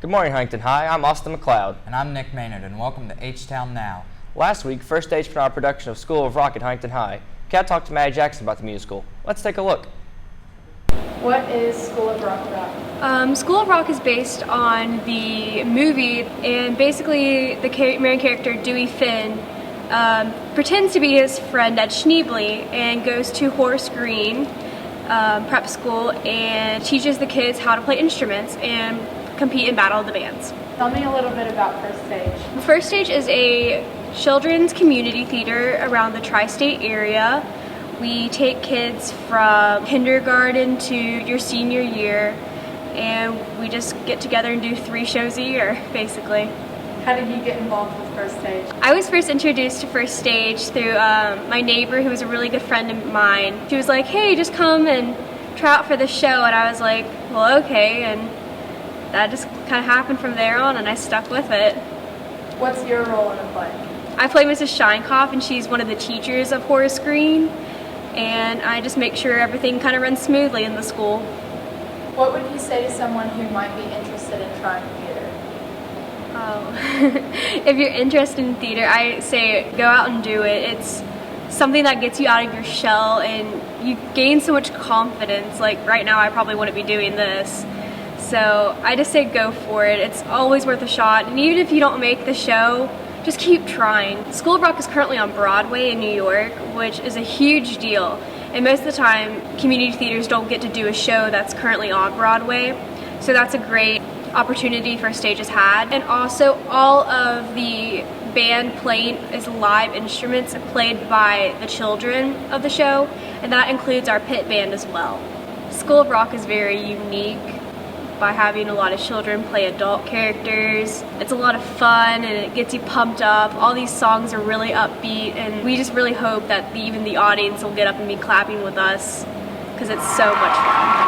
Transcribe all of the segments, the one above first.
Good morning, Huntington High. I'm Austin McLeod. And I'm Nick Maynard, and welcome to H-Town Now. Last week, first stage for our production of School of Rock at Huntington High. Kat talked to Maddie Jackson about the musical. Let's take a look. What is School of Rock about? School of Rock is based on the movie, and basically the main character, Dewey Finn, pretends to be his friend Ed Schneebly and goes to Horace Green prep school and teaches the kids how to play instruments and compete in battle of the bands. Tell me a little bit about First Stage. First Stage is a children's community theater around the tri-state area. We take kids from kindergarten to your senior year, and we just get together and do 3 shows a year, basically. How did you get involved with First Stage? I was first introduced to First Stage through my neighbor, who was a really good friend of mine. She was like, hey, just come and try out for the show, and I was like, well, okay, and that just kind of happened from there on, and I stuck with it. What's your role in the play? I play Mrs. Shinekoff, and she's one of the teachers of Horace Green, and I just make sure everything kind of runs smoothly in the school. What would you say to someone who might be interested in trying theater? Oh, if you're interested in theater, I say go out and do it. It's something that gets you out of your shell, and you gain so much confidence. Like right now, I probably wouldn't be doing this. So I just say go for it. It's always worth a shot, and even if you don't make the show, just keep trying. School of Rock is currently on Broadway in New York, which is a huge deal. And most of the time, community theaters don't get to do a show that's currently on Broadway. So that's a great opportunity First Stage has had. And also, all of the band playing is live instruments played by the children of the show, and that includes our pit band as well. School of Rock is very unique by having a lot of children play adult characters. It's a lot of fun, and it gets you pumped up. All these songs are really upbeat, and we just really hope that even the audience will get up and be clapping with us, because it's so much fun.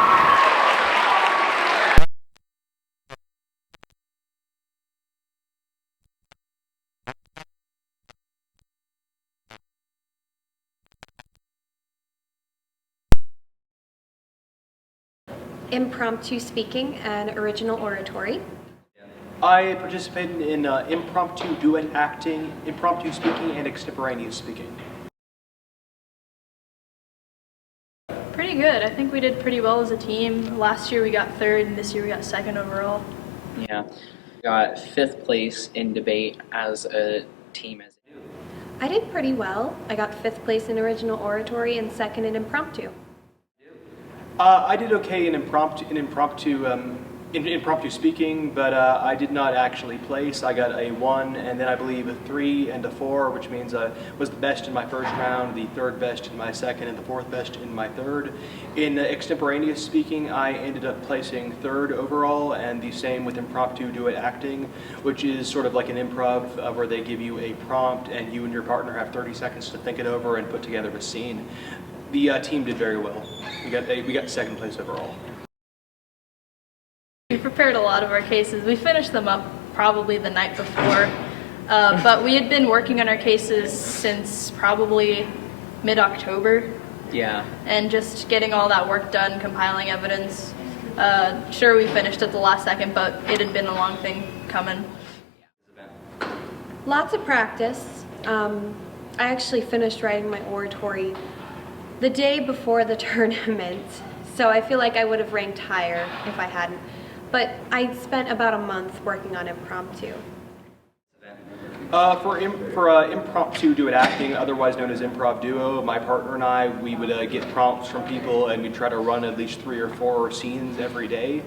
Impromptu speaking and original oratory. I participated in impromptu duet acting, impromptu speaking, and extemporaneous speaking. Pretty good. I think we did pretty well as a team. Last year we got 3rd, and this year we got 2nd overall. Yeah, we got 5th place in debate as a team. I did pretty well. I got 5th place in original oratory and 2nd in impromptu. I did okay in impromptu speaking, but I did not actually place. I got a 1, and then I believe a 3 and a 4, which means I was the best in my first round, the 3rd best in my second, and the 4th best in my 3rd. In extemporaneous speaking, I ended up placing 3rd overall, and the same with impromptu duet acting, which is sort of like an improv where they give you a prompt, and you and your partner have 30 seconds to think it over and put together a scene. The team did very well. We got 2nd place overall. We prepared a lot of our cases. We finished them up probably the night before, but we had been working on our cases since probably mid-October. Yeah. And just getting all that work done, compiling evidence. Sure, we finished at the last second, but it had been a long thing coming. Lots of practice. I actually finished writing my oratory the day before the tournament, so I feel like I would have ranked higher if I hadn't. But I spent about a month working on impromptu. For impromptu duet acting, otherwise known as improv duo, my partner and I, we would get prompts from people, and we'd try to run at least 3 or 4 scenes every day.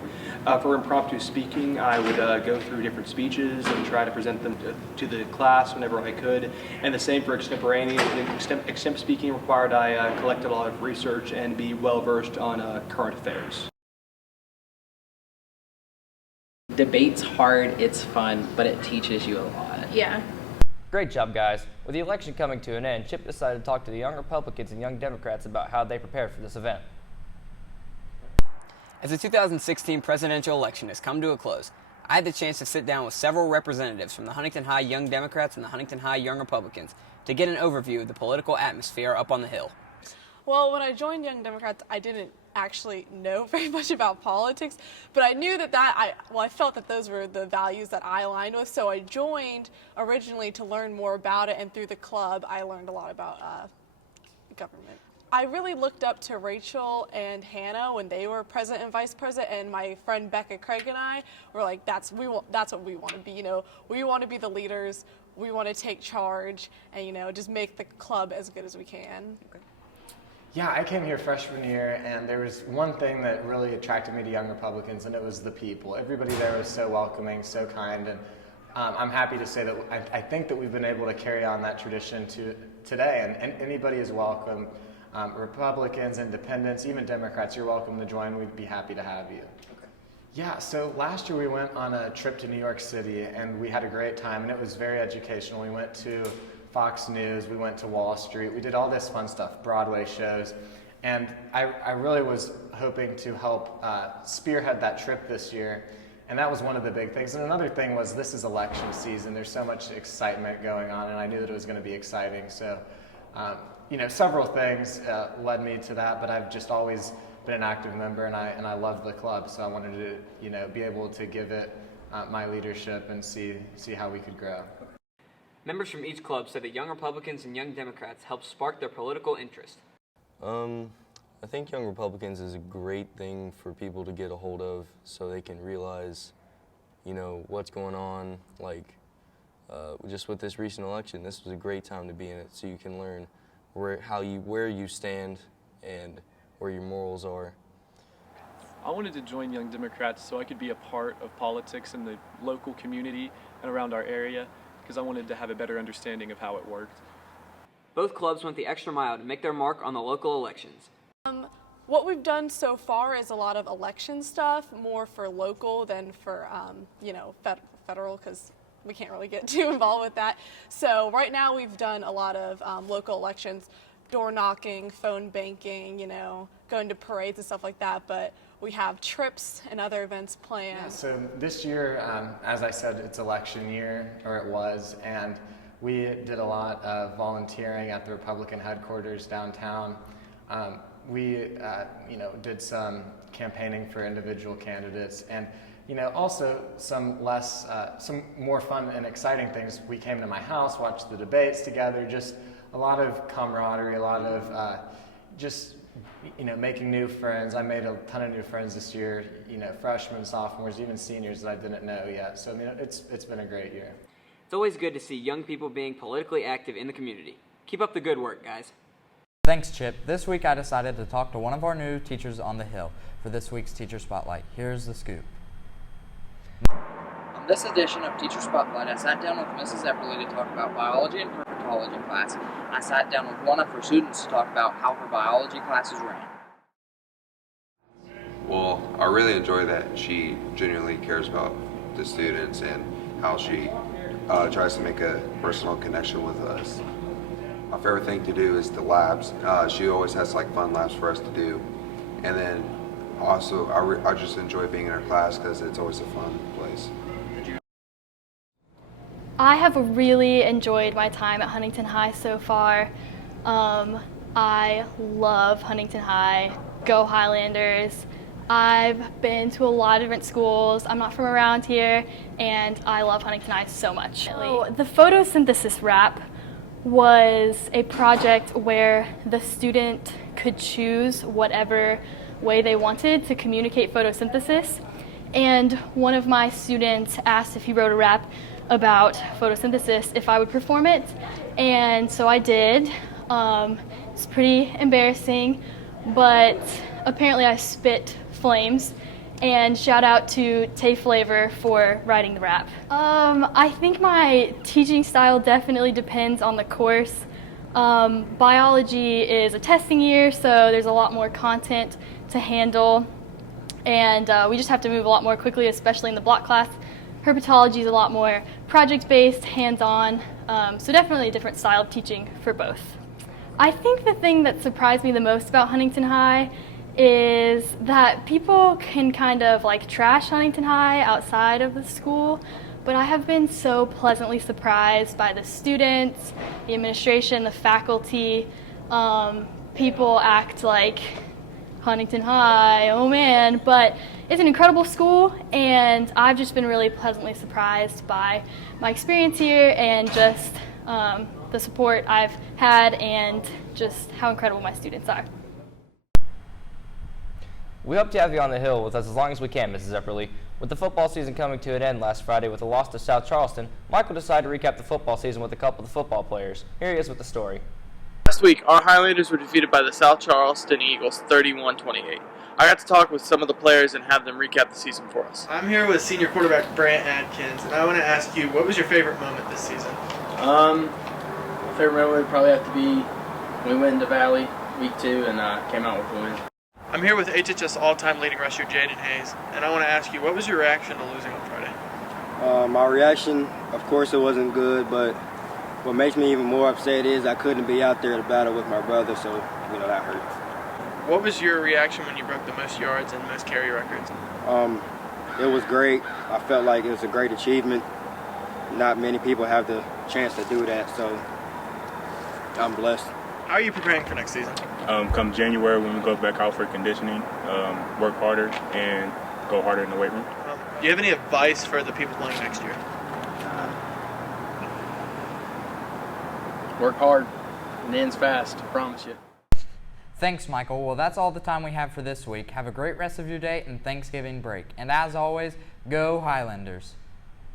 For impromptu speaking, I would go through different speeches and try to present them to the class whenever I could. And the same for extemporaneous. Extemp speaking required I collect a lot of research and be well versed on current affairs. Debate's hard, it's fun, but it teaches you a lot. Yeah. Great job, guys. With the election coming to an end, Chip decided to talk to the young Republicans and young Democrats about how they prepared for this event. As the 2016 presidential election has come to a close, I had the chance to sit down with several representatives from the Huntington High Young Democrats and the Huntington High Young Republicans to get an overview of the political atmosphere up on the Hill. Well, when I joined Young Democrats, I didn't actually know very much about politics, but I knew that I felt that those were the values that I aligned with, so I joined originally to learn more about it, and through the club I learned a lot about government. I really looked up to Rachel and Hannah when they were president and vice president, and my friend Becca Craig and I were like, that's what we want to be. You know, we want to be the leaders. We want to take charge and, you know, just make the club as good as we can. Okay. Yeah, I came here freshman year, and there was one thing that really attracted me to Young Republicans, and it was the people. Everybody there was so welcoming, so kind, and I'm happy to say that I think that we've been able to carry on that tradition to today, and anybody is welcome. Republicans, Independents, even Democrats, you're welcome to join. We'd be happy to have you. Okay. Yeah, so last year we went on a trip to New York City, and we had a great time, and it was very educational. We went to Fox News, we went to Wall Street, we did all this fun stuff, Broadway shows, and I really was hoping to help spearhead that trip this year, and that was one of the big things. And another thing was, this is election season, there's so much excitement going on, and I knew that it was going to be exciting, so you know, several things led me to that, but I've just always been an active member, and I love the club, so I wanted to, you know, be able to give it my leadership and see how we could grow. Members from each club said that Young Republicans and Young Democrats helped spark their political interest. I think Young Republicans is a great thing for people to get a hold of so they can realize, you know, what's going on. Like, just with this recent election, this was a great time to be in it, so you can learn where you stand and where your morals are. I wanted to join Young Democrats so I could be a part of politics in the local community and around our area, because I wanted to have a better understanding of how it worked. Both clubs went the extra mile to make their mark on the local elections. What we've done so far is a lot of election stuff, more for local than for you know, federal, because we can't really get too involved with that. So right now we've done a lot of local elections, door knocking, phone banking, you know, going to parades and stuff like that, but we have trips and other events planned. Yeah, so this year, as I said, it's election year, or it was, and we did a lot of volunteering at the Republican headquarters downtown. We you know, did some campaigning for individual candidates, and you know, also some more fun and exciting things. We came to my house, watched the debates together, just a lot of camaraderie, a lot of just, you know, making new friends. I made a ton of new friends this year, you know, freshmen, sophomores, even seniors that I didn't know yet. So I mean, it's been a great year. It's always good to see young people being politically active in the community. Keep up the good work, guys. Thanks, Chip. This week I decided to talk to one of our new teachers on the Hill for this week's Teacher Spotlight. Here's the scoop. On this edition of Teacher Spotlight, I sat down with Mrs. Epperly to talk about biology in her herpetology class. I sat down with one of her students to talk about how her biology classes ran. Well, I really enjoy that she genuinely cares about the students and how she tries to make a personal connection with us. My favorite thing to do is the labs. She always has like fun labs for us to do, and then also I just enjoy being in her class because it's always a fun place. I have really enjoyed my time at Huntington High so far. I love Huntington High. Go Highlanders. I've been to a lot of different schools. I'm not from around here, and I love Huntington High so much. So the photosynthesis wrap was a project where the student could choose whatever way they wanted to communicate photosynthesis. And one of my students asked if he wrote a rap about photosynthesis if I would perform it, and so I did. It's pretty embarrassing, but apparently I spit flames, and shout out to Tay Flavor for writing the rap. I think my teaching style definitely depends on the course. Biology is a testing year, so there's a lot more content to handle, and we just have to move a lot more quickly, especially in the block class. Herpetology is a lot more project-based, hands-on, so definitely a different style of teaching for both. I think the thing that surprised me the most about Huntington High is that people can kind of like trash Huntington High outside of the school, but I have been so pleasantly surprised by the students, the administration, the faculty. People act like Huntington High, oh man, but it's an incredible school, and I've just been really pleasantly surprised by my experience here and just the support I've had and just how incredible my students are. We hope to have you on the Hill with us as long as we can, Mrs. Epperly. With the football season coming to an end last Friday with a loss to South Charleston, Michael decided to recap the football season with a couple of the football players. Here he is with the story. Last week, our Highlanders were defeated by the South Charleston Eagles 31-28. I got to talk with some of the players and have them recap the season for us. I'm here with senior quarterback Brandt Adkins, and I want to ask you, what was your favorite moment this season? My favorite moment would probably have to be when we went into Valley week 2 and came out with a win. I'm here with HHS all-time leading rusher Jaden Hayes, and I want to ask you, what was your reaction to losing on Friday? My reaction, of course, it wasn't good, but what makes me even more upset is I couldn't be out there to battle with my brother, so, that hurt. What was your reaction when you broke the most yards and most carry records? It was great. I felt like it was a great achievement. Not many people have the chance to do that, so I'm blessed. How are you preparing for next season? Come January when we go back out for conditioning, work harder and go harder in the weight room. Do you have any advice for the people playing next year? Work hard. It ends fast, I promise you. Thanks, Michael. Well, that's all the time we have for this week. Have a great rest of your day and Thanksgiving break. And as always, go Highlanders.